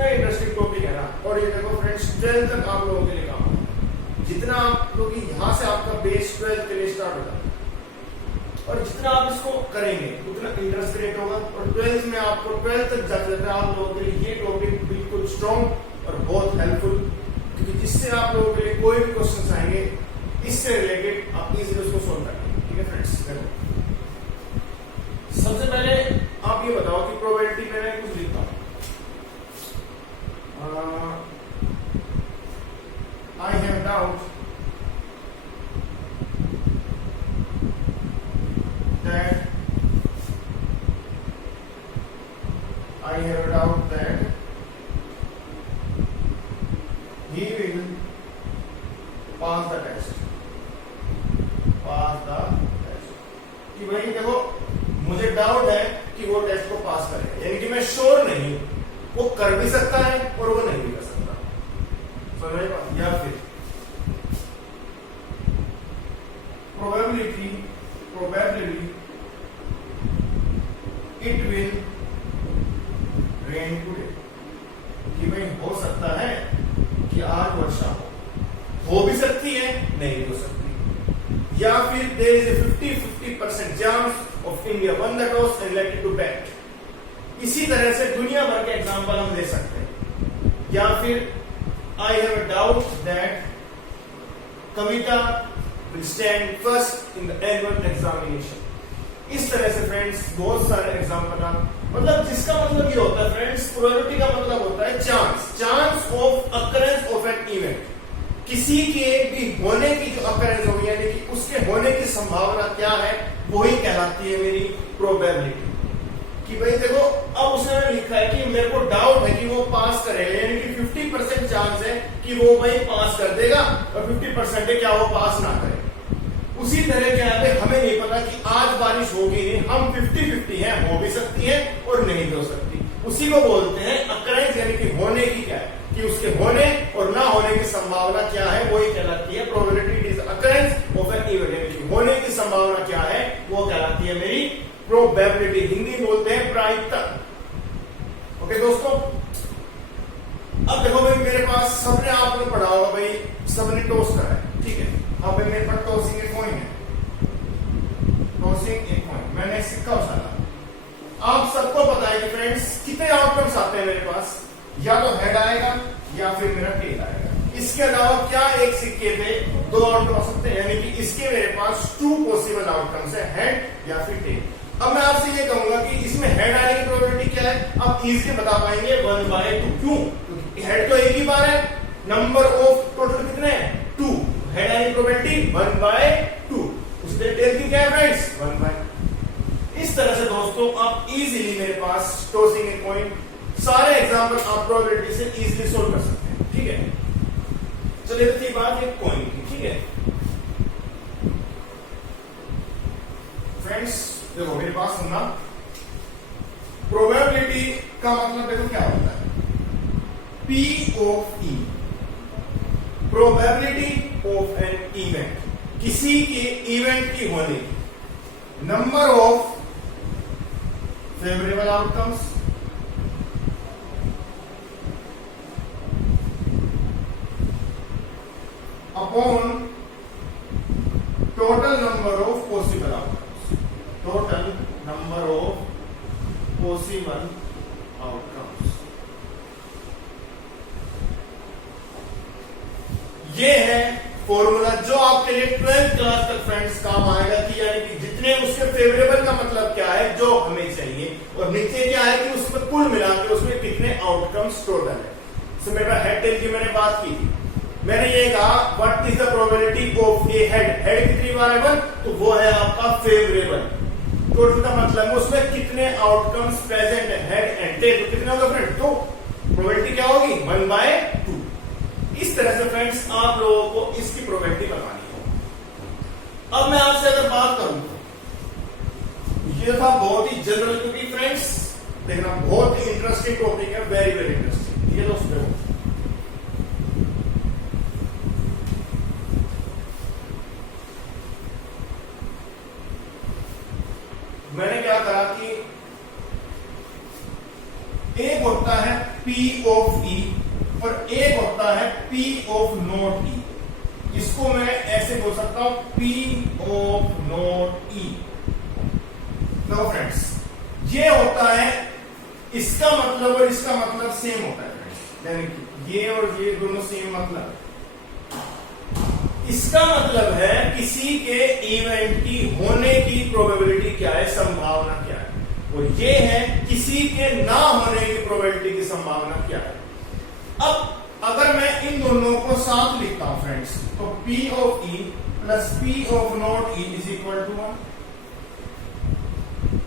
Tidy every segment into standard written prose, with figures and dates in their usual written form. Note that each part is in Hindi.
कितना इंटरेस्टिंग टॉपिक है ना। और ये देखो फ्रेंड्स 12 तक आप लोगों के लिए काम है। जितना आप लोग यहाँ से आपका बेस 12 के लिए स्टार्ट होगा और जितना आप इसको करेंगे उतना इंटरेस्ट रेट होगा। और 12 में आपको 12 तक जाते जाते आप लोगों के लिए ये टॉपिक बिल्कुल स्ट्रॉन्ग और बहुत हेल्पफुल, क्योंकि जिससे आप लोगों के लिए कोई भी क्वेश्चन आएंगे इससे रिलेटेड आप इजीली उसको सोल्व करेंगे। ठीक है फ्रेंड्स, सबसे पहले आप ये बताओ कि प्रोबेबिलिटी में मैं कुछ लिखता हूं। I have doubt that he will pass the test. कि भाई देखो मुझे डाउट है कि वो टेस्ट को पास करेगा, यानी कि मैं श्योर नहीं, वो कर भी सकता है और वो नहीं भी कर सकता। समझ बात? या फिर probability it will rain today, कि भाई हो सकता है कि आज वर्षा हो भी सकती है, नहीं भी हो सकती। या फिर there is a 50-50% chance of India won the toss and let it to bat. इसी तरह से दुनिया भर के एग्जाम्पल हम दे सकते हैं। या फिर I have a doubt that Kavita will stand first in the annual examination. इस तरह से फ्रेंड्स बहुत सारे एग्जाम्पल आप, मतलब जिसका मतलब ये होता है फ्रेंड्स, प्रोबेबिलिटी का मतलब होता है chance of occurrence of an event. किसी के भी होने की जो अकरेंस होगी, यानी कि उसके होने की संभावना क्या है, वही कहलाती है मेरी प्रोबेबिलिटी। कि भाई देखो अब उसने लिखा है कि मेरे को डाउट है कि वो पास करेगा, यानी कि 50% चांस है कि वो भाई पास कर देगा और 50% है क्या वो पास ना करे। उसी तरह क्या है, हमें नहीं पता कि आज बारिश होगी नहीं, हम 50-50 हैं, हो भी सकती है और नहीं भी हो सकती। उसी को बोलते हैं अकरेंस, यानी कि होने की क्या है, कि उसके होने और ना होने की संभावना क्या है, वही कहलाती है probability is occurrence of an event. यानी कि होने की संभावना क्या है, वो कहलाती है मेरी प्रोबेबिलिटी। हिंदी बोलते हैं प्रायिकता। ओके दोस्तों, अब देखो भाई मेरे पास सबने आपने पढ़ा होगा भाई, सबने टॉस करा है, ठीक है। अब मेरे पास टॉसिंग ए कॉइन है, मैंने सिक्का उछाला। आप सबको पता है कि फ्रेंड्स कितने आउटकम्स आते हैं मेरे पास, या तो हेड आएगा या फिर मेरा टेल आएगा। इसके अलावा क्या एक सिक्के पे दो आउटकम हो सकते हैं, यानी कि इसके मेरे पास 2 पॉसिबल आउटकम्स है, हेड या फिर टेल। अब मैं आपसे ये कहूंगा कि इसमें हेड आने की प्रोबेबिलिटी क्या है, आप इजीली बता पाएंगे 1/2। क्यों? क्योंकि हेड तो एक ही बार है, नंबर ऑफ टोटल कितने हैं 2, हेड आने की प्रोबेबिलिटी 1/2। उसके टेल की क्या है फ्रेंड्स 1/2। इस तरह से दोस्तों आप इजीली मेरे पास टॉसिंग ए कॉइन सारे एग्जाम्पल आप प्रोबेबिलिटी से इजीली सोल्व कर सकते हैं। ठीक है, चलिए तो ये बात एक कॉइन की। ठीक है फ्रेंड्स, देखो मेरे पास सुनना, प्रोबेबिलिटी का मतलब देखो क्या होता है, P of E, probability of an event, किसी के इवेंट की होने की, number of favourable outcomes upon total number of possible outcomes, total number of possible outcomes. ये है फॉर्मूला जो आपके लिए 12th क्लास तक फ्रेंड्स काम आएगा, कि यानी कि जितने उसके फेवरेबल का मतलब क्या है जो हमें चाहिए, और नीचे क्या है कि उसमें कुल मिला के उसमें कितने आउटकम्स टोटल है। सो मेरा हेड टेल की मैंने बात की थी, मैंने ये कहा what is the probability of A head, head कितनी बार है 1, तो वो है आपका फेवरेबल। टोटल का मतलब उसमें कितने आउटकम्स प्रेजेंट है, हेड एंड टेल, तो कितने होगा फ्रेंड, तो प्रोबेबिलिटी क्या होगी 1/2। इस तरह से फ्रेंड्स आप लोगों को इसकी प्रोबेबिलिटी बतानी है। अब मैं आपसे अगर बात करूं, ये था बहुत ही जनरल, क्योंकि फ्रेंड्स देखना बहुत ही इंटरेस्टिंग टॉपिक है, वेरी वेरी इंटरेस्टिंग। ये दोस्तों मैंने क्या कहा कि एक होता है P P ऑफ E और एक होता है P ऑफ नॉट E। इसको मैं ऐसे बोल सकता हूं P ऑफ नॉट E। देखो फ्रेंड्स, ये होता है, इसका मतलब और इसका मतलब सेम होता है फ्रेंड्स, यानी कि ये और ये दोनों सेम मतलब। इसका मतलब है किसी के इवेंट की होने की प्रोबेबिलिटी क्या है, संभावना क्या है, और ये है किसी के ना होने की प्रोबेबिलिटी की संभावना क्या है। अब अगर मैं इन दोनों को साथ लिखता हूं फ्रेंड्स, तो P of E plus P of not E is equal to 1।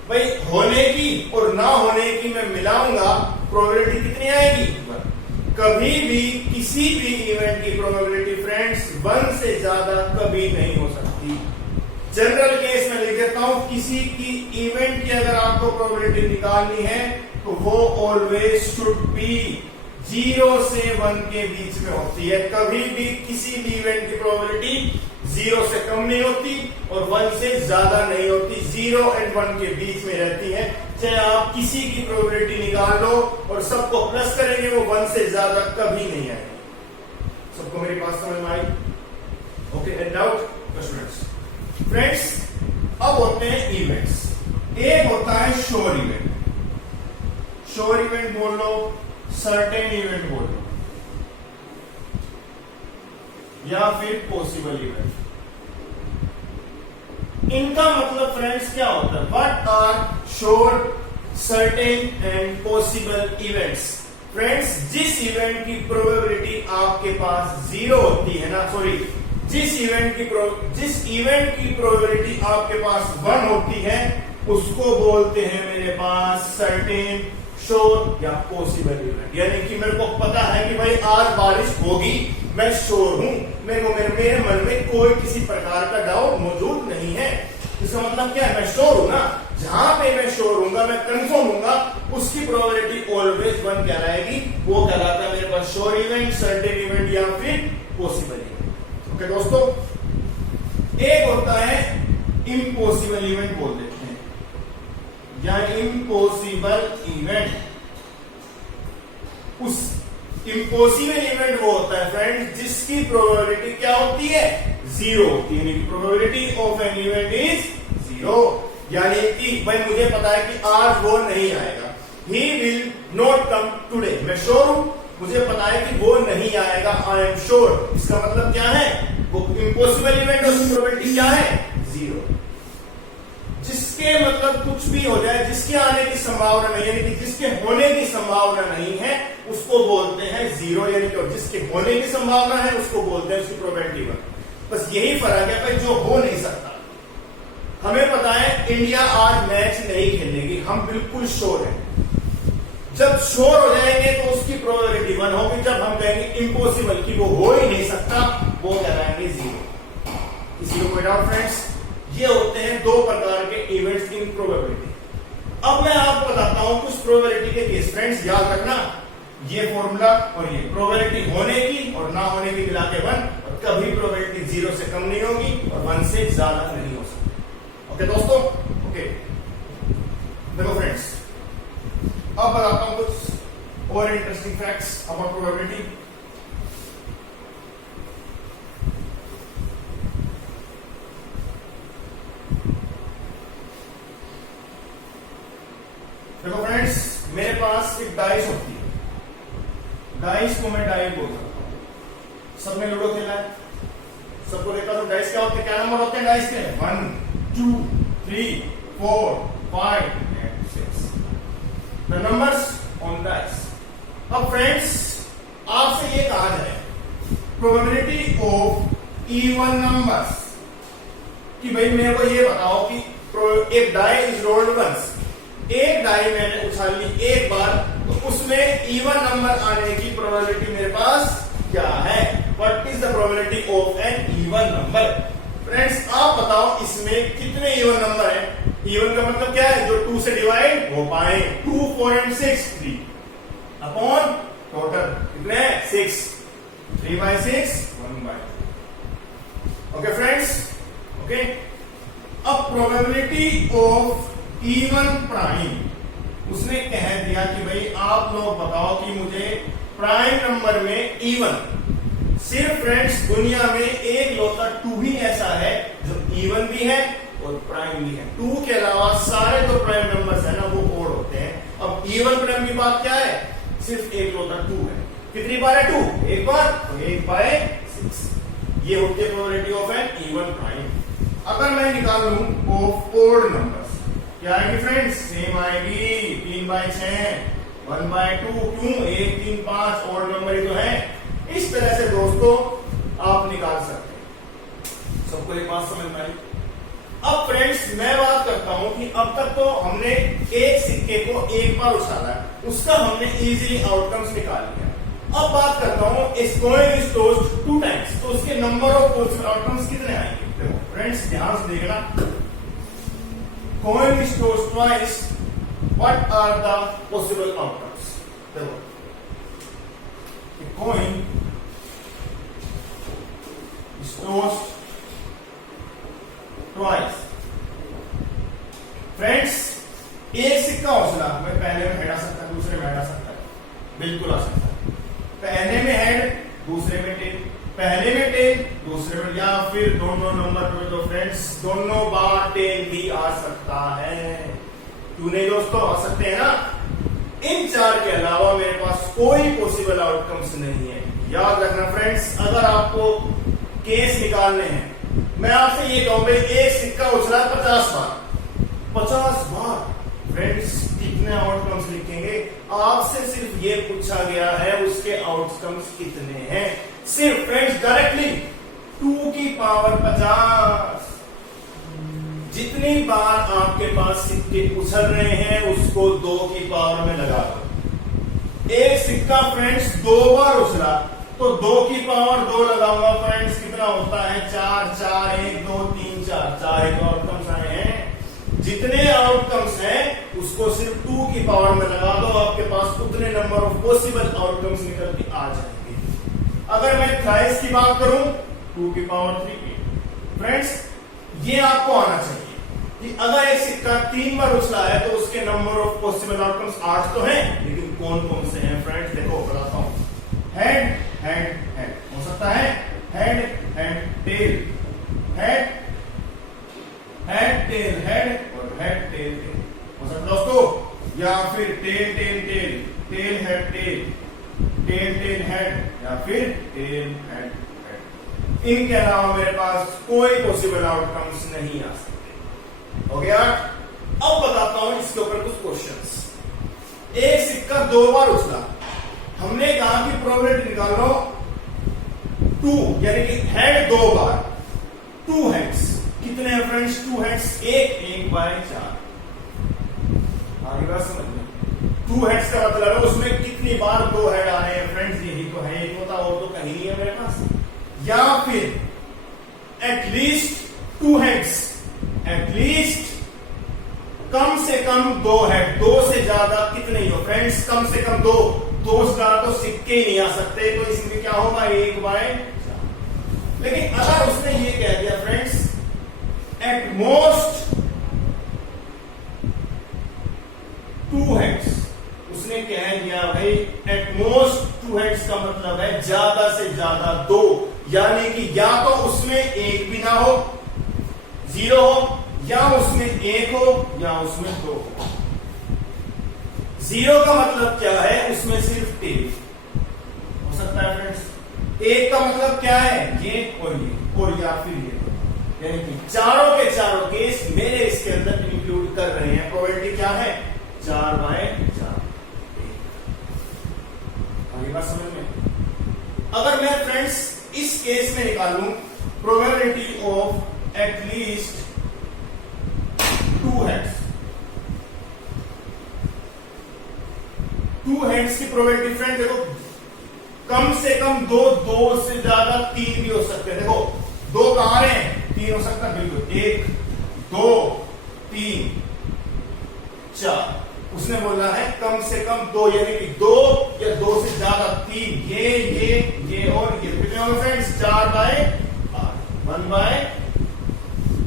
भाई होने की और ना होने की मैं मिलाऊंगा, प्रोबेबिलिटी कितनी आएगी, 1। कभी भी किसी भी इवेंट की प्रोबेबिलिटी फ्रेंड्स 1 से ज्यादा कभी नहीं हो सकती। जनरल केस में लिख देता हूं, किसी की इवेंट की अगर आपको प्रोबेबिलिटी निकालनी है तो वो ऑलवेज शुड बी 0 से 1 के बीच में होती है। कभी भी किसी भी इवेंट की प्रोबेबिलिटी 0 से कम नहीं होती और 1 से ज्यादा नहीं होती, 0 एंड 1 के बीच में रहती है। चाहे आप किसी की प्रोबेबिलिटी निकाल लो और सबको प्लस करेंगे, वो 1 से ज्यादा कभी नहीं आएगी। सबको मेरी बात समझ में आई? Okay, and doubt students? Friends, अब होते हैं इवेंट्स। एक होता है श्योर इवेंट, श्योर इवेंट बोल लो, सर्टेन इवेंट बोल लो, या फिर पॉसिबल इवेंट। इनका मतलब फ्रेंड्स क्या होता है? What are sure, certain and possible events? Friends, जिस इवेंट की प्रोबेबिलिटी आपके पास 0 होती है ना, सॉरी, जिस इवेंट की प्रोबेबिलिटी आपके पास 1 होती है, उसको बोलते हैं मेरे पास सर्टेन, श्योर या पॉसिबल इवेंट। यानी कि मेरे को पता है कि भाई आज बारिश होगी, मैं श्योर हूं, मेरे मन में कोई किसी प्रकार का डाउट मौजूद नहीं है। इसका मतलब क्या है? मैं श्योर हूं ना, जहां पे मैं श्योर हूंगा, मैं कंफर्म हूंगा, उसकी प्रोबेबिलिटी ऑलवेज 1 कहलाएगी। वो कहलाता है मेरे पास श्योर इवेंट, सर्टेन इवेंट या फिर पॉसिबल इवेंट। ओके दोस्तों, एक होता है इम्पॉसिबल इवेंट बोल देते हैं, या इम्पॉसिबल इवेंट। उस इम्पॉसिबल इवेंट वो होता है फ्रेंड जिसकी प्रोबेबिलिटी क्या होती है? 0 होती है। Probability of an event is 0। यानी कि भाई मुझे पता है कि आज वो नहीं आएगा, he will not come today. मैं श्योर हूं, मुझे पता है कि वो नहीं आएगा, आई एम श्योर। इसका मतलब क्या है? वो इम्पॉसिबल इवेंट, उसकी प्रोबेबिलिटी क्या है? 0। जिसके मतलब कुछ भी हो जाए, जिसके आने की संभावना नहीं, यानी कि जिसके होने की संभावना नहीं है, उसको बोलते हैं 0। यानी कि जिसके होने की संभावना है उसको बोलते हैं उसकी प्रोबेबिलिटी 1। बस यही फर्क है भाई, जो हो नहीं सकता। हमें पता है इंडिया आज मैच नहीं खेलेगी, हम बिल्कुल श्योर हैं। जब श्योर हो जाएंगे तो उसकी प्रोबेबिलिटी 1 होगी। जब हम कहेंगे इम्पॉसिबल कि वो हो ही नहीं सकता, वो कहलाएंगे 0। किसी को कोई डाउट फ्रेंड्स? ये होते हैं 2 प्रकार के इवेंट्स इन प्रोबेबिलिटी। अब मैं आपको बताता हूं कुछ प्रोबेबिलिटी के केस। फ्रेंड्स याद रखना, ये फॉर्मूला और ये प्रोबेबिलिटी होने की और ना होने की मिला के 1, और कभी प्रोबेबिलिटी 0 से कम नहीं होगी और 1 से ज्यादा नहीं हो सकती। ओके दोस्तों? ओके, देखो फ्रेंड्स, अब बताता हूं कुछ और इंटरेस्टिंग फैक्ट्स अबाउट प्रोबेबिलिटी। देखो फ्रेंड्स, मेरे पास एक डाइस होती है, डाइस को मैं डाई बोल सकता हूं। सबने लूडो खेला है, सबको देखा तो डाइस क्या होते हैं? क्या नंबर होते हैं डाइस के? 1 2 3 4 5 and 6 the numbers on dice। अब फ्रेंड्स, आपसे ये कहा जाए प्रोबेबिलिटी ऑफ इवन नंबर्स, कि भाई मेरे को ये बताओ कि एक डाई इज रोल्ड वंस, एक डाई मैंने उछाली एक बार, तो उसमें इवन नंबर आने की प्रोबेबिलिटी मेरे पास क्या है? What is the probability of an even number? Friends आप बताओ, इसमें कितने इवन नंबर है? इवन का मतलब क्या है? जो 2 से डिवाइड हो पाए। 2 4 and 6 3 अपॉन टोटल कितने? 6 3 by 6 1 by। Okay friends? Okay, अब प्रोबेबिलिटी ऑफ इवन प्राइम उसने कह दिया कि भाई आप लोग बताओ कि मुझे प्राइम नंबर में इवन, सिर्फ फ्रेंड्स दुनिया में एक लौता 2 ही ऐसा है जो इवन भी है और प्राइम भी है। 2 के अलावा सारे जो प्राइम नंबर्स है ना वो ओड होते हैं। अब इवन प्राइम की बात क्या है, सिर्फ एक लौता 2 है। कितनी बार है 2? एक बार, तो 1/6 ये होती है probability of an even prime. अगर मैं निकाल लूं ऑफ ओड नंबर्स, क्या आएगी फ्रेंड्स? सेम आएगी, 3/6, 1/2। क्यों? 1, 3, 5 ओड नंबर ही तो है। इस तरह से दोस्तों आप निकाल सकते हैं। सबको एक बात समझ में आई? अब फ्रेंड्स मैं बात करता हूं कि अब तक तो हमने एक सिक्के को एक बार उछाला है, उसका हमने इजीली आउटकम्स निकाल लिया। अब बात करता हूं इस कॉइन इज टॉस्ड 2 टाइम्स, तो उसके नंबर ऑफ पॉसिबल आउटकम्स कितने आएंगे? देखो फ्रेंड्स ध्यान से देखना, coin is tossed twice, what are the possible outcomes? देखो coin is tossed twice. Friends एक सिक्का उछला, मैं पहले में हेड आ सकता है, दूसरे में हेड आ सकता है, बिल्कुल आ सकता है। पहले में हेड, दूसरे में टेल, पहले में टेल, दूसरे में, या फिर दोनों नंबर पे तो फ्रेंड्स दोनों बार टेल भी आ सकता है। क्यों नहीं दोस्तों, आ सकते हैं ना। इन 4 के अलावा मेरे पास कोई पॉसिबल आउटकम्स नहीं है। याद रखना फ्रेंड्स, अगर आपको केस निकालने हैं, मैं आपसे ये कहूं भाई एक सिक्का उछला 50 बार, 50 बार फ्रेंड्स कितने आउटकम्स लिखेंगे? आपसे सिर्फ ये पूछा गया है उसके आउटकम्स कितने हैं। सिर्फ फ्रेंड्स डायरेक्टली 2 की पावर 50। जितनी बार आपके पास सिक्के उछल रहे हैं उसको 2 की पावर में लगा दो। एक सिक्का फ्रेंड्स 2 बार उछला तो 2 की पावर 2 लगाऊंगा फ्रेंड्स, कितना होता है? 4, 4, 1, 2, 3, 4, 4 एक आउटकम्स आए हैं। जितने आउटकम्स हैं उसको सिर्फ 2 की पावर में लगा दो, आपके पास उतने नंबर ऑफ पॉसिबल आउटकम्स निकल के आ जाएंगे। अगर मैं थ्राइस की बात करूं 2 की पावर 3 की, फ्रेंड्स ये आपको आना चाहिए कि अगर एक सिक्का 3 बार उछला है तो उसके नंबर ऑफ पॉसिबल आउटकम्स 8 तो हैं, लेकिन कौन कौन से हैं फ्रेंड्स? देखो बताता हूं। हेड, हेड, हेड हो सकता है, head, head, tail, head, head, tail, head और हेड, टेल, टेल हो सकता है दोस्तों। या फिर tail, tail, tail, tail, head, tail, tail, tail, head, या फिर टेल, हेड, हेड। इनके अलावा मेरे पास कोई पॉसिबल आउटकम्स नहीं आ सकते। हो गया? अब बताता हूं इसके ऊपर कुछ क्वेश्चंस। एक सिक्का 2 बार उछला, हमने कहा कि प्रोबेबिलिटी निकालो 2, यानी कि हेड 2 बार, 2 हेड्स कितने हैं फ्रेंड्स? 2 हेड्स, 1/4। आगे बात समझ में? 2 हेड्स का मतलब है उसमें कितनी बार 2 हेड आ रहे हैं फ्रेंड्स? यही तो है, एक होता और तो कहीं नहीं है मेरे पास। या फिर एटलीस्ट 2 हेड्स, एटलीस्ट कम से कम 2 हेड, 2 से ज्यादा कितने ही हो फ्रेंड्स? कम से कम 2 से ज्यादा तो सिक्के ही नहीं आ सकते, तो इसमें क्या होगा? 1/4। लेकिन अगर उसने ये कह दिया फ्रेंड्स एट मोस्ट 2 हेड्स, उसने कह दिया भाई एट मोस्ट 2 हेड्स का मतलब है ज्यादा से ज्यादा 2, यानी कि या तो उसमें एक भी ना हो, 0 हो, या उसमें 1 हो, या उसमें 2 हो। 0 का मतलब क्या है? उसमें सिर्फ टेल हो सकता है फ्रेंड्स। 1 का मतलब क्या है? ये और या फिर ये, यानी कि चारों के चारों केस मेरे इसके अंदर इंक्लूड कर रहे हैं। प्रोबेबिलिटी क्या है? 4/4। आगे बात समझ में? अगर मैं फ्रेंड्स इस केस में निकालूं probability of at least 2 heads, 2 heads की प्रोबेबिलिटी फ्रेंड देखो, कम से कम 2 से ज्यादा 3 भी हो सकते हैं। देखो 2 कहां रहे हैं? 3 हो सकता है, बिल्कुल। 1, 2, 3, 4। उसने बोला है कम से कम 2, यानी कि 2 या 2 से ज्यादा 3, ये और ये कितने होंगे फ्रेंड्स? 4/8, 1/।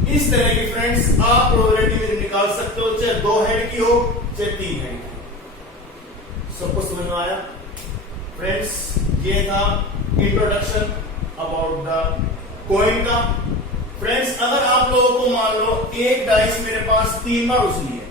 इस तरह की फ्रेंड्स आप प्रोबेबिलिटी में निकाल सकते हो, चाहे 2 हेड की हो, चाहे 3 है। सबको समझ में आया फ्रेंड्स? ये था इंट्रोडक्शन अबाउट द कॉइन का। फ्रेंड्स अगर आप लोगों को मान लो एक डाइस मेरे पास 3 बार उछली है,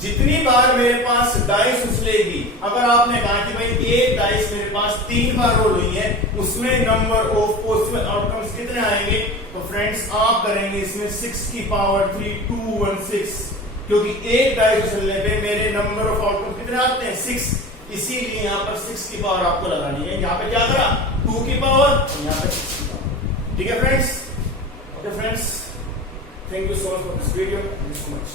जितनी बार मेरे पास डाइस उछलेगी, अगर आपने कहा कि भाई एक डाइस मेरे पास 3 बार रोल हुई है, उसमें नंबर ऑफ पॉसिबल आउटकम्स कितने आएंगे? तो फ्रेंड्स आप करेंगे इसमें 6 की पावर 3 216, क्योंकि एक डाइस उछलने पे मेरे नंबर ऑफ आउटकम कितने आते हैं? 6। इसीलिए यहां पर 6 की पावर आपको लगानी है। यहां पे क्या करा? 2 की पावर, यहां पे 6 की पावर। ठीक है friends? Okay friends, thank you so much for this video. Thank you so much.